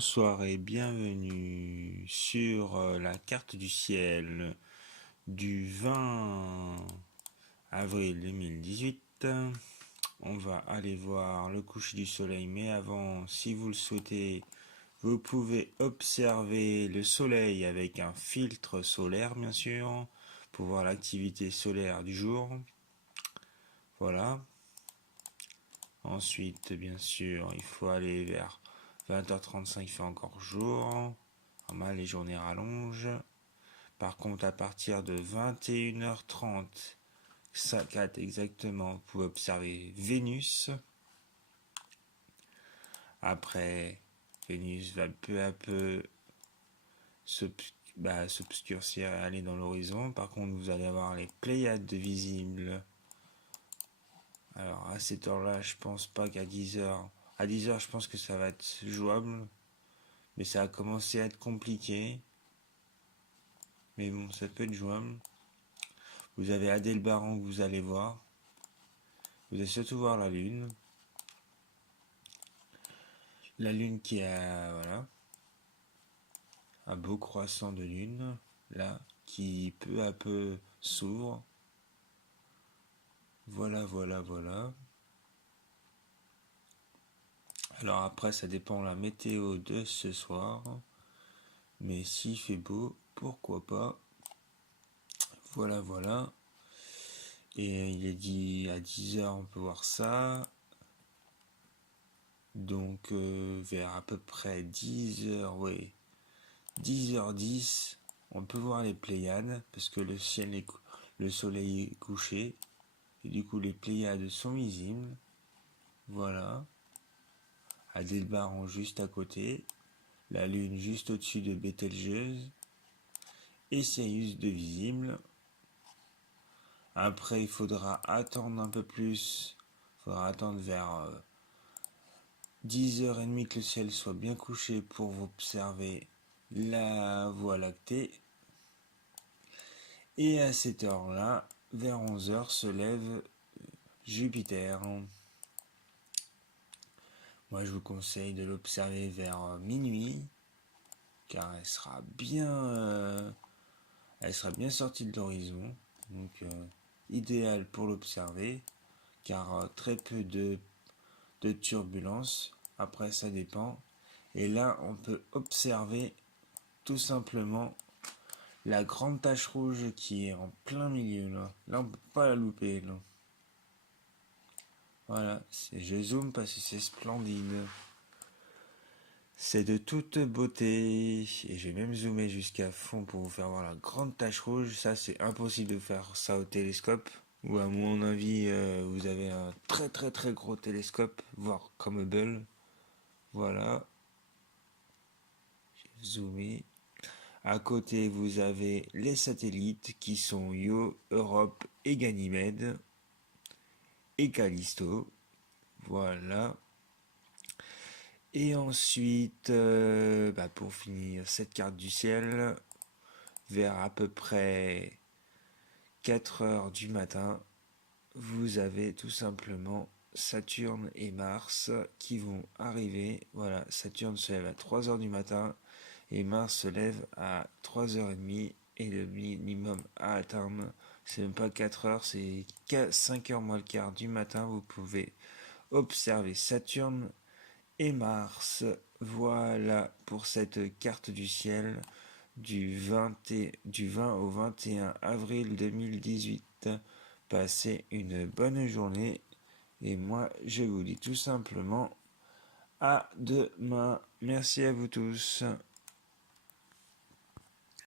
Bonsoir et bienvenue sur la carte du ciel du 20 avril 2018. On va aller voir le coucher du soleil, mais avant, si vous le souhaitez, vous pouvez observer le soleil avec un filtre solaire, bien sûr, pour voir l'activité solaire du jour. Voilà. Ensuite, bien sûr, il faut aller vers 20h35, il fait encore jour. Normal, les journées rallongent. Par contre, à partir de 21h30, ça 4 exactement, vous pouvez observer Vénus. Après, Vénus va peu à peu s'obscurcir et aller dans l'horizon. Par contre, vous allez avoir les Pléiades visibles. Alors, à cette heure-là, je pense pas qu'à 10h. À 10h, je pense que ça va être jouable. Mais ça a commencé à être compliqué. Mais bon, ça peut être jouable. Vous avez Adélbaran que vous allez voir. Vous allez surtout voir la Lune. La Lune qui a, voilà, un beau croissant de Lune, là, qui peu à peu s'ouvre. Voilà, voilà, voilà. Alors après, ça dépend de la météo de ce soir. Mais s'il fait beau, pourquoi pas. Voilà, voilà. Et il est dit à 10h, on peut voir ça. Donc vers à peu près 10h, oui. 10h10, on peut voir les Pléiades, parce que le soleil est couché. Et du coup, les Pléiades sont visibles. Voilà. Adélbaran juste à côté. La Lune juste au-dessus de Bételgeuse. Et Sirius de visible. Après, il faudra attendre un peu plus. Il faudra attendre vers 10h30 que le ciel soit bien couché pour observer la Voie lactée. Et à cette heure-là, vers 11h, se lève Jupiter. Moi, je vous conseille de l'observer vers minuit, car elle sera bien sortie de l'horizon. Donc, idéal pour l'observer, car très peu de turbulences. Après, ça dépend. Et là, on peut observer tout simplement la grande tache rouge qui est en plein milieu là. Là, on peut pas la louper là. Voilà, je zoome parce que c'est splendide. C'est de toute beauté. Et j'ai même zoomé jusqu'à fond pour vous faire voir la grande tache rouge. Ça, c'est impossible de faire ça au télescope. Ou à mon avis, vous avez un très très très gros télescope, voire comme Hubble. Voilà. J'ai zoomé. À côté, vous avez les satellites qui sont Io, Europe et Ganymède. Et Callisto. Voilà. Et ensuite, pour finir cette carte du ciel, vers à peu près 4 heures du matin, vous avez tout simplement Saturne et Mars qui vont arriver. Voilà, Saturne se lève à 3 heures du matin et Mars se lève à 3h30 et le minimum à atteindre, c'est même pas 4 heures, c'est 5 heures moins le quart du matin, vous pouvez observer Saturne et Mars. Voilà pour cette carte du ciel du 20 au 21 avril 2018. Passez une bonne journée et moi je vous dis tout simplement à demain. Merci à vous tous.